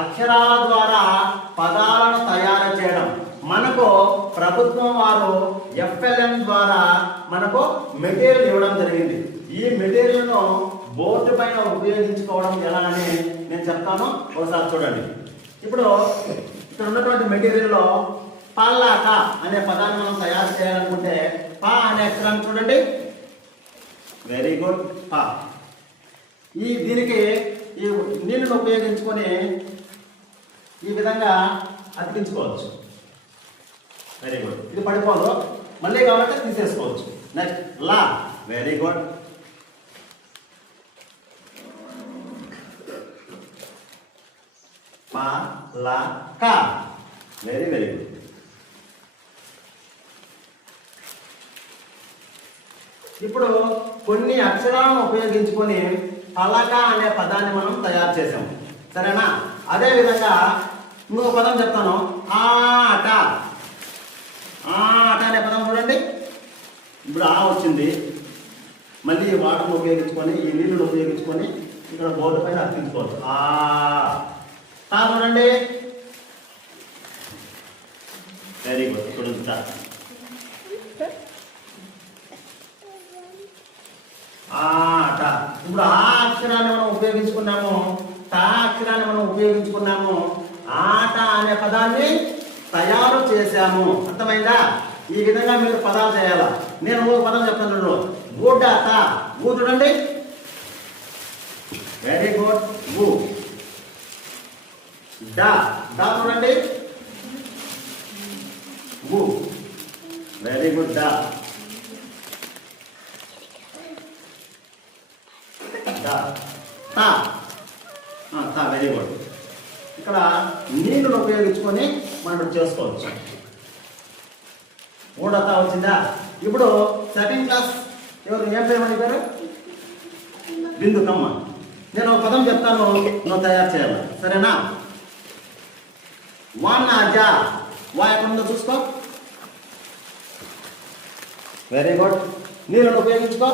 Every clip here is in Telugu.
అక్షరాల ద్వారా పదాలను తయారు చేయడం. మనకు ప్రభుత్వం వారు FLN ద్వారా మనకు మెటీరియల్ ఇవ్వడం జరిగింది. ఈ మెటీరియల్ను బోర్డు పైన ఉపయోగించుకోవడం ఎలా అని నేను చెప్తాను, ఒకసారి చూడండి. ఇప్పుడు ఇక్కడ ఉన్నటువంటి మెటీరియల్లో పల్లాక అనే పదాన్ని మనం తయారు చేయాలనుకుంటే పా అనే అక్షరాన్ని చూడండి. వెరీ గుడ్, పా. దీనికి ఈ నీళ్ళను ఉపయోగించుకొని ఈ విధంగా అతికించుకోవచ్చు. Very good. ఇది పడిపోదు, మళ్ళీ కావాలంటే తీసేసుకోవచ్చు. నెక్స్ట్ లా. Very good. పా లా కా. Very very good. ఇప్పుడు కొన్ని అక్షరాలను ఉపయోగించుకొని పలక అనే పదాన్ని మనం తయారు చేసాం, సరేనా? అదే విధంగా ఇంకొక పదం చెప్తాను. ఆట. ఆట అనే పదం చూడండి. ఇప్పుడు ఆ వచ్చింది, మళ్ళీ ఈ వాటర్ను ఉపయోగించుకొని ఈ నీళ్ళను ఉపయోగించుకొని ఇక్కడ బోర్డు పైన అతికించుకోవచ్చు. ఆ చూడండి. Very good. ఇప్పుడు ఆట. ఇప్పుడు ఆ అక్షరాన్ని మనం ఉపయోగించుకున్నాము, తా అక్షరాన్ని మనం ఉపయోగించుకున్నాము, ఆట అనే పదాన్ని తయారు చేశాము. అర్థమైందా? ఈ విధంగా మీరు పదాలు చేయాలా. నేను ఒక పదం చెప్తాను. గుడ్డాత. ఊ చూడండి. Very good. ఊ. డా. డా చూడండి. ఊ. Very good. డా. తా. Very good. ఇక్కడ నీళ్ళను ఉపయోగించుకొని మనం చేసుకోవచ్చు. మూడతా వచ్చిందా? ఇప్పుడు సెకండ్ క్లాస్ ఎవరు, ఏం పేరు అని పేరు? బిందుకమ్మ. నేను ఒక పదం చెప్తాను, నువ్వు తయారు చేయాలి, సరేనా? వాజా. వా ఎక్కడుందో చూసుకో. Very good. నీళ్ళను ఉపయోగించుకో.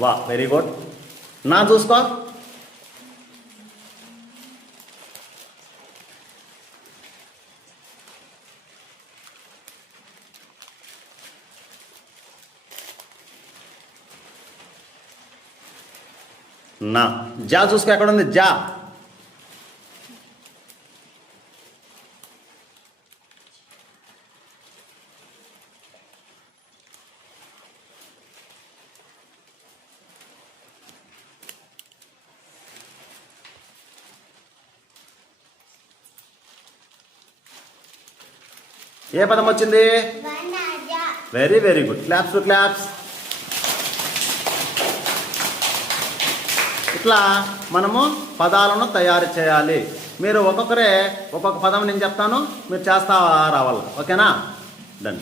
వా. Very good. నా చూసుకో. నా. జా చూసుకో, ఎక్కడ ఉంది? జా. ఏ పదం వచ్చింది? Very very good. Claps to claps. ఇట్లా మనము పదాలను తయారు చేయాలి. మీరు ఒక్కొక్కరే ఒక్కొక్క పదం నేను చెప్తాను, మీరు చేస్తా రావాలి, ఓకేనా? డన్.